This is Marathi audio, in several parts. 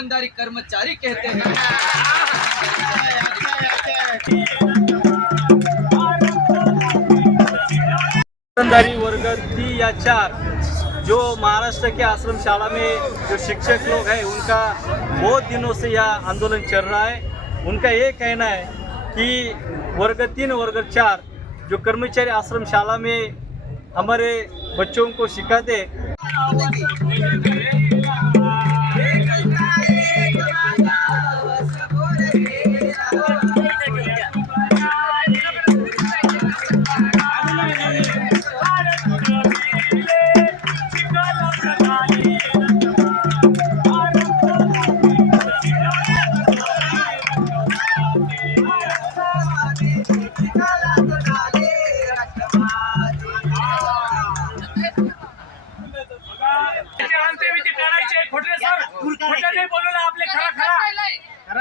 रोजंदारी कर्मचारी कहते हैं। रोजंदारी वर्ग थी या चार जो महाराष्ट्र के आश्रम शाला में जो शिक्षक लोग हैं उनका बहुत दिनों से यह आंदोलन चल रहा है। उनका ये कहना है कि वर्ग तीन वर्ग चार जो कर्मचारी आश्रम शाला में हमारे बच्चों को सिखाते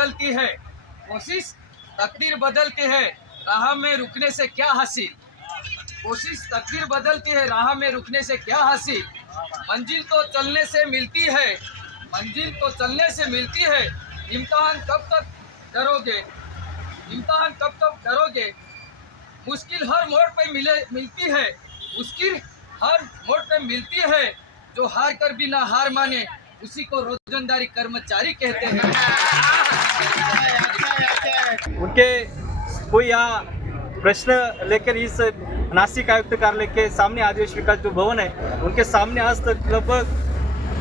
बदलती है। कोशिश तकदीर बदलती है, राह में रुकने से क्या हासिल? कोशिश तकदीर बदलती है, राह में रुकने से क्या हासिल? मंजिल तो चलने से मिलती है, मंजिल तो चलने से मिलती है। इम्तहान कब तक डरोगे? इम्तहान कब तक डरोगे? मुश्किल हर मोड़ पे मिले, मिलती है। मुश्किल हर मोड़ पे मिलती है। जो हार कर भी ना हार माने, उसी को रोजंदारी कर्मचारी कहते हैं। उनके कोई यहाँ प्रश्न लेकर इस नासिक आयुक्त कार्यालय के सामने आदिवासी विकास जो भवन है उनके सामने आज तक लगभग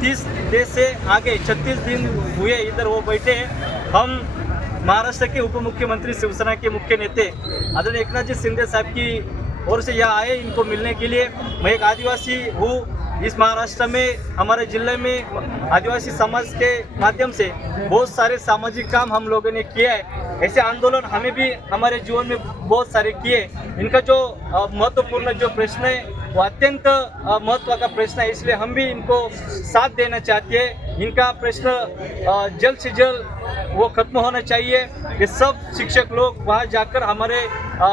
तीस दिन से आगे छत्तीस दिन हुए इधर वो बैठे हैं। हम महाराष्ट्र के उप मुख्यमंत्री शिवसेना के मुख्य नेते आदरणीय एकनाथ जी शिंदे साहब की ओर से यहाँ आए इनको मिलने के लिए। मैं एक आदिवासी हूँ इस महाराष्ट्र में हमारे जिले में आदिवासी समाज के माध्यम से बहुत सारे सामाजिक काम हम लोगों ने किया है। ऐसे आंदोलन हमें भी हमारे जीवन में बहुत सारे किए इनका जो महत्त्वपूर्ण जो प्रश्न है वो अत्यंत महत्त्व का प्रश्न है इसलिए हम भी इनको साथ देना चाहते हैं। इनका प्रश्न जल्द से जल्द वो खत्म होना चाहिए। ये सब शिक्षक लोग वहाँ जाकर हमारे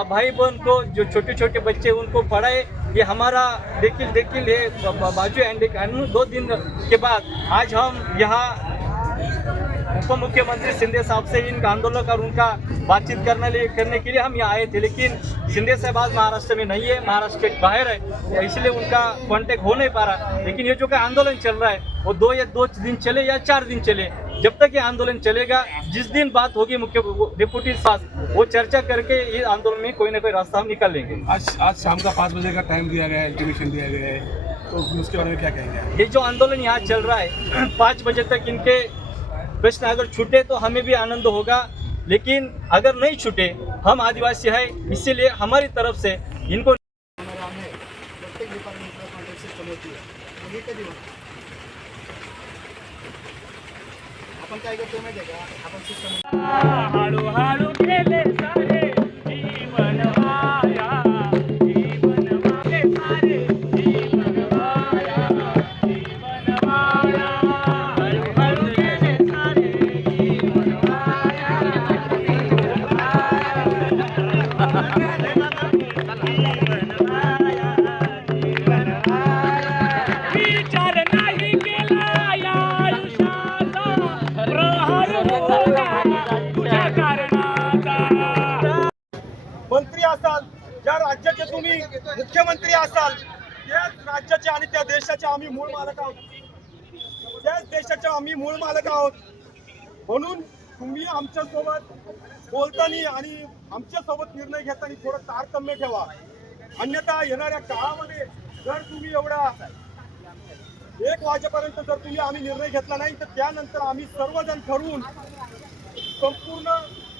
भाई बहन को, जो छोटे छोटे बच्चे, उनको पढ़ाए। ये हमारा देखिल देखिल ये बाजू एंड दो दिन के बाद आज हम यहाँ उप मुख्यमंत्री शिंदे साहब से इन आंदोलन और उनका बातचीत करने लिए, करने के लिए हम यहाँ आए थे। लेकिन शिंदे साहब आज महाराष्ट्र में नहीं है, महाराष्ट्र के बाहर है इसलिए उनका कांटेक्ट हो नहीं पा रहा। लेकिन ये जो का आंदोलन चल रहा है वो दो या दो दिन चले या चार दिन चले जब तक ये आंदोलन चलेगा जिस दिन बात होगी मुख्य डिप्यूटी पास वो चर्चा करके ये आंदोलन में कोई ना कोई रास्ता हम निकाल लेंगे। आज आज शाम का पाँच बजे का टाइम दिया गया है इंटीमेशन दिया गया है तो उसके बारे में क्या कहेंगे ये जो आंदोलन यहाँ चल रहा है पाँच बजे तक इनके प्रश्न अगर छूटे तो हमें भी आनंद होगा लेकिन अगर नहीं छूटे हम आदिवासी है इसीलिए हमारी तरफ़ से इनको आपण काय करतो माहिती आहे का? आपण सिस्टम हळूहळू मंत्री असाल ज्या राज्याचे तुम्ही मुख्यमंत्री असाल त्याच राज्याचे आणि त्या देशाचे आम्ही मूळ मालक आहोत. त्याच देशाचे आम्ही मूळ मालक आहोत. म्हणून तुम्ही आमच्यासोबत बोलताना आणि आमच्यासोबत निर्णय घेताना थोडं तारतम्य ठेवा. अन्यथा येणाऱ्या काळामध्ये जर तुम्ही एवढा एक वाजेपर्यंत जर तुम्ही आम्ही निर्णय घेतला नाही तर त्यानंतर आम्ही सर्वजण ठरवून संपूर्ण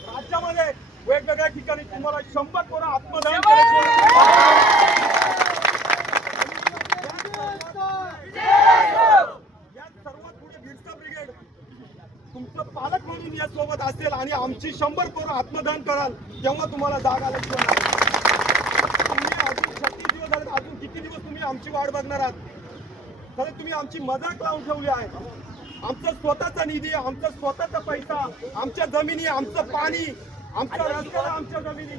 राज्यामध्ये वेगवेगळ्या ठिकाणी तुम्हाला शंभर पुढे बिरसा ब्रिगेड तुमचं पालक म्हणून या सोबत असेल आणि आमची शंभर पोरं आत्मदहन कराल तेव्हा तुम्हाला जाग नाही. तुम्ही अजून छत्तीस दिवस झाले अजून किती दिवस तुम्ही आमची वाट बघणार आहात? खरं तुम्ही आमची मजाक लावून ठेवली आहे. आमचा स्वतःचा निधी आमचा स्वतःचा पैसा आमच्या जमिनी आमचं पाणी आमच्या आमच्या जमिनी.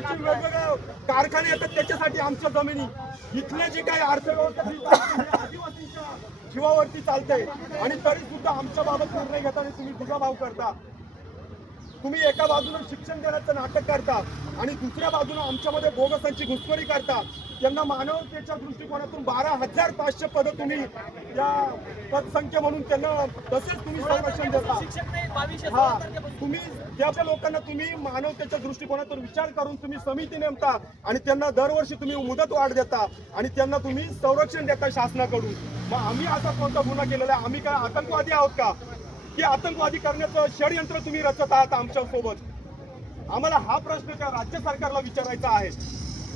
वेगवेगळे कारखाने येतात त्याच्यासाठी आमच्या जमिनी. इथले जे काही अर्थव्यवस्था आदिवासींच्या जीवावरती चालते. आणि तरी सुद्धा आमच्या बाबत निर्णय घेताना तुम्ही दुजाभाव करता. तुम्ही एका बाजूला शिक्षण देण्याचं नाटक करता आणि दुसऱ्या बाजूला आमच्यामध्ये बोगसांची घुसखोरी करता. त्यांना मानवतेच्या दृष्टिकोनातून बारा हजार पाचशे पदं तुम्ही या पदसंख्या म्हणून त्यांना तसेच तुम्ही संरक्षण देता. हा. तुम्ही त्या लोकांना तुम्ही मानवतेच्या दृष्टिकोनातून विचार करून तुम्ही समिती नेमता आणि त्यांना दरवर्षी तुम्ही मुदत वाढ देता आणि त्यांना तुम्ही संरक्षण देता शासनाकडून. मग आम्ही असा कोणता गुन्हा केलेला आहे? आम्ही काय आतंकवादी आहोत का? की आतंकवादी करण्याचं षडयंत्र तुम्ही रचत आहात आमच्यासोबत आम्हाला हा प्रश्न त्या राज्य सरकारला विचारायचा आहे.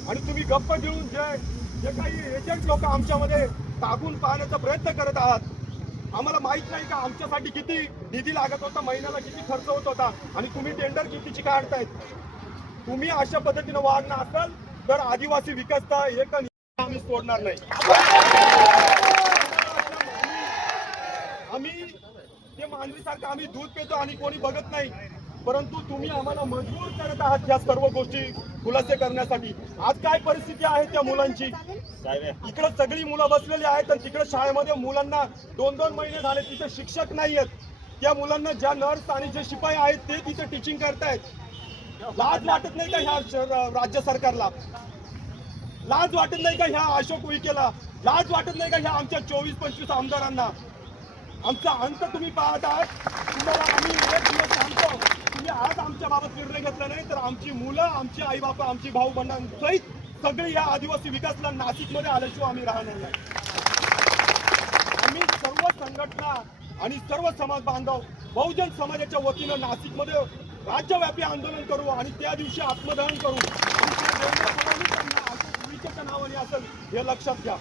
आणि तुम्ही गप्प घेऊन जे जे काही एजंट लोक आमच्यामध्ये टाकून पाहण्याचा प्रयत्न करत आहात आम्हाला माहीत नाही का आमच्यासाठी किती निधी लागत होता महिन्याला किती खर्च होत होता आणि तुम्ही टेंडर कितीची काढतायत तुम्ही अशा पद्धतीनं वाढणं असाल तर आदिवासी विकासता एक आम्ही सोडणार नाही आम्ही ते मांजरीसारखं आम्ही दूध पितो आणि कोणी बघत नाही परंतु तुम्ही आम्हाला मजबूर करत आहात या सर्व गोष्टी खुलासे करण्यासाठी. आज काय परिस्थिती आहे त्या मुलांची? इकडे सगळी मुलं बसलेली आहेत आणि तिकडे शाळेमध्ये मुलांना दोन दोन महिने झाले तिथे शिक्षक नाही आहेत त्या मुलांना ज्या नर्स आणि जे शिपाई आहेत ते तिथे टीचिंग करतायत. लाज वाटत नाही का ह्या राज्य सरकारला? लाज वाटत नाही का ह्या अशोक विकेला लाज वाटत नाही का ह्या आमच्या चोवीस पंचवीस आमदारांना? आमचा अंत तुम्ही पाहत आहात. तुम्हाला आम्ही एक दिवस सांगतो. तुम्ही बाबत निर्णय घेतला नाही तर आमची मुलं आमची आई बापा आमची भाऊ बंडांसहित सगळे या आदिवासी विकासला नाशिकमध्ये आल्याशिवाय आम्ही राहणार नाही. आम्ही सर्व संघटना आणि सर्व समाज बांधव बहुजन समाजाच्या वतीनं नाशिकमध्ये राज्यव्यापी आंदोलन करू आणि त्या दिवशी आत्मदहन करू. नावाने असेल हे लक्षात घ्या.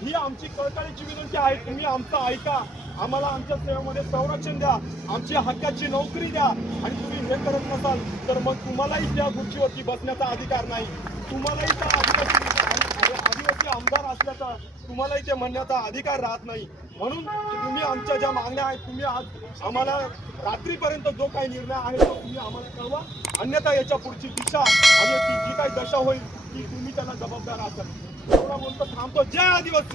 ही आमची कळकळीची विनंती आहे तुम्ही आमचं ऐका. आम्हाला आमच्या सेवेमध्ये संरक्षण द्या आमची हक्काची नोकरी द्या. आणि तुम्ही हे करत नसाल तर मग तुम्हालाही त्या खुर्चीवरती बसण्याचा अधिकार नाही. तुम्हालाही त्या आदिवासी आदिवासी आमदार असल्याचा तुम्हालाही ते म्हणण्याचा अधिकार राहत नाही. म्हणून तुम्ही आमच्या ज्या मागण्या आहेत तुम्ही आज आम्हाला रात्रीपर्यंत जो काही निर्णय आहे तो तुम्ही आम्हाला कळवा. अन्यथा याच्या पुढची दिशा आणि ती जी काही दशा होईल ती तुम्ही त्यांना जबाबदार असाल एवढा बोलतो थांबतो जय आदिवासी.